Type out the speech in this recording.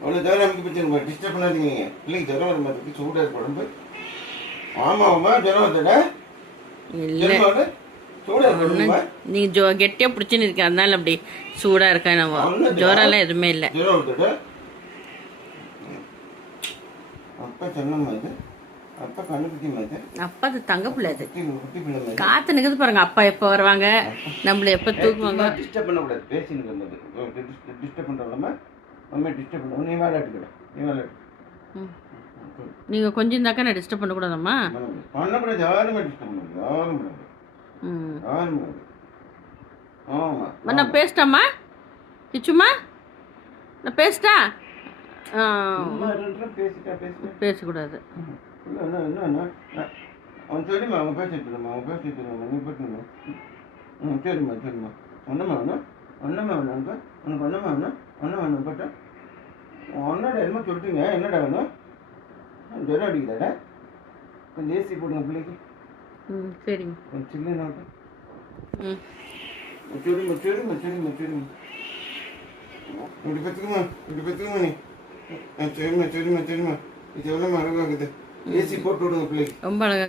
அவ்வளோ ஜுரம் அமைக்க பிரச்சனை டிஸ்டர்ப் பண்ணாதீங்க. பிள்ளைக்கு ஜுரம் வர மாதிரி சூடாக இருக்கு உடம்பு. ஆமாம்மா ஜுரம் வந்துடா இல்லை சூடாக இருக்கு. நீ கெட்டியாக பிடிச்சின்னு இருக்க, அதனால அப்படி சூடாக இருக்கா. நம்ம ஜுரம்லாம் எதுவுமே இல்லை. ஜுரம் வந்துடா. அப்பா சொன்னம்மா இது, அப்பா கண்டுபிடிச்சி மாதிரி. அப்பா அது தங்க பிள்ளை, அது குட்டி பிள்ளை மாதிரி காத்து நிற்குது பாருங்க. அப்பா எப்போ வருவாங்க, நம்மள எப்போ தூக்குவாங்க. டிஸ்டர்ப் பண்ணக்கூடாது, பேசின்னு இருந்தது. டிஸ்டர்ப் பண்ணுறோம்மா, மம்மி டிஸ்டர்ப் பண்ண நீ விளையாட்டுக்கிட, நீ விளையாட்டு. நீங்கள் கொஞ்சம் இருந்தாக்கா நான் டிஸ்டர்ப் பண்ணக்கூடாதம்மா. பண்ணக்கூடாது, யாருமே டிஸ்டர்ப் பண்ணக்கூடாது, யாரும் பண்ணக்கூடாது, யாரும் பண்ணக்கூடாது. ஆமாம் நான் பேசிட்டேம்மா, கிச்சுமா நான் பேசிட்டா. பேசிட்டா பேசிட்டா பேசக்கூடாது. என்ன அவன் சரிம்மா, அவங்க பேசிட்டுருமா, அவங்க பேசிட்டுருமா, நீ போட்டுருமா. சரிம்மா சரிம்மா. ஒன்றமா வேணும், ஒன்றமா வேணும் உனக்கு, உனக்கு ஒன்றமா வேணும், ஒன்றும் வேணும் போட்டேன். ஒன்னோட என்னமோ சொல்லிட்டீங்க, என்னடா வேணும்? ஜுரம் அடிக்குதாடா, கொஞ்சம் ஏசி போடுங்க பிள்ளைக்கு. சரிங்க. கொஞ்சம் சில்லுன்னு சரிம்மா சரிம்மா சரிம்மா சரிம்மா. இப்படி பார்த்துக்குமா நீ. சரிம்மா சரிம்மா சரிம்மா. இது எவ்வளோ அழகாகுது. ஏசி போட்டு விடுங்க பிள்ளைக்கு. ரொம்ப அழகா.